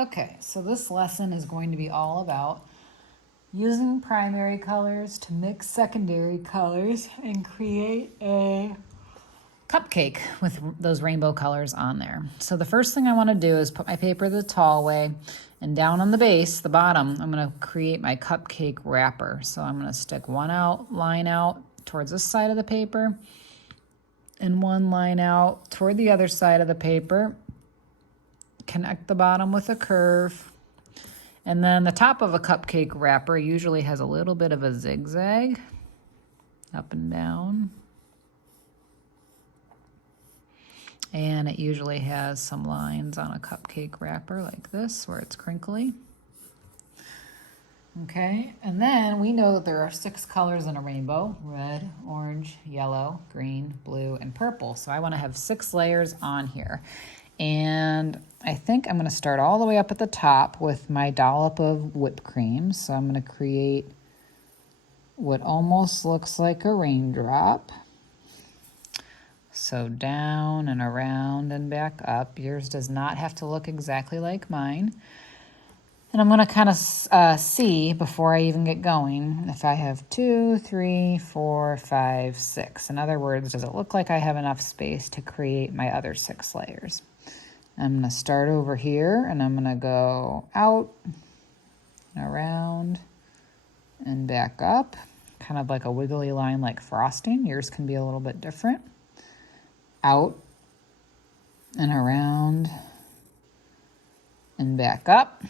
Okay, so this lesson is going to be all about using primary colors to mix secondary colors and create a cupcake with those rainbow colors on there. So the first thing I want to do is put my paper the tall way, and down on the base, the bottom, I'm going to create my cupcake wrapper. So I'm going to stick one line out towards this side of the paper and one line out toward the other side of the paper. Connect the bottom with a curve. And then the top of a cupcake wrapper usually has a little bit of a zigzag up and down. And it usually has some lines on a cupcake wrapper like this where it's crinkly. Okay, and then we know that there are 6 colors in a rainbow: red, orange, yellow, green, blue, and purple. So I want to have 6 layers on here. And I think I'm going to start all the way up at the top with my dollop of whipped cream. So I'm going to create what almost looks like a raindrop. So down and around and back up. Yours does not have to look exactly like mine. And I'm going to kind of see before I even get going if I have 2, 3, 4, 5, 6. In other words, does it look like I have enough space to create my other 6 layers? I'm going to start over here and I'm going to go out, and around, and back up. Kind of like a wiggly line like frosting. Yours can be a little bit different. Out and around and back up.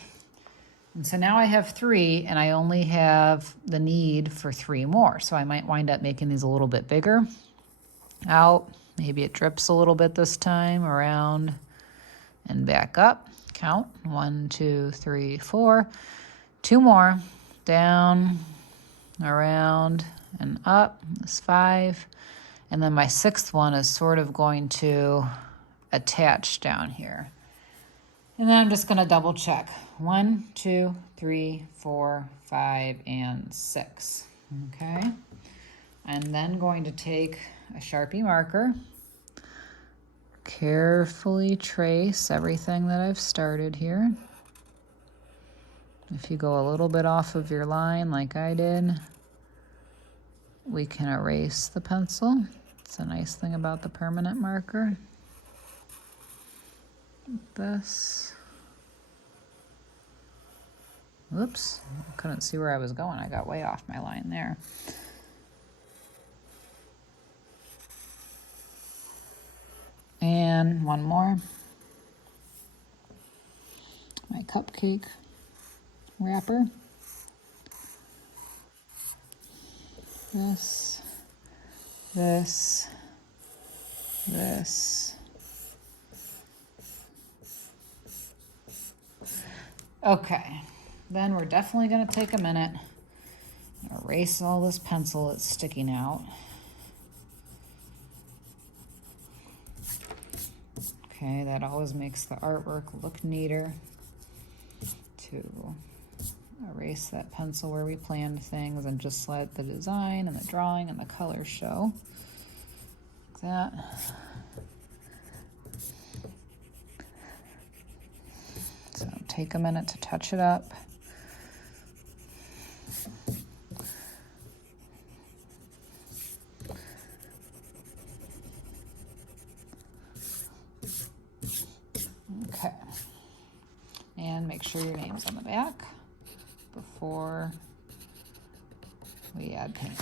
And so now I have 3 and I only have the need for 3 more. So I might wind up making these a little bit bigger. Out, maybe it drips a little bit this time, around and back up. Count 1, 2, 3, 4. 2 more, down, around and up. That's 5. And then my 6th one is sort of going to attach down here. And then I'm just going to double check. 1, 2, 3, 4, 5, and 6. Okay. I'm then going to take a Sharpie marker, carefully trace everything that I've started here. If you go a little bit off of your line like I did, we can erase the pencil. It's a nice thing about the permanent marker. This. Oops, I couldn't see where I was going. I got way off my line there. And one more. My cupcake wrapper. This, this, this. Okay, then we're definitely going to take a minute and erase all this pencil that's sticking out. Okay, that always makes the artwork look neater. To erase that pencil where we planned things and just let the design and the drawing and the colors show. Like that. So take a minute to touch it up. Okay. And make sure your name's on the back before we add paint.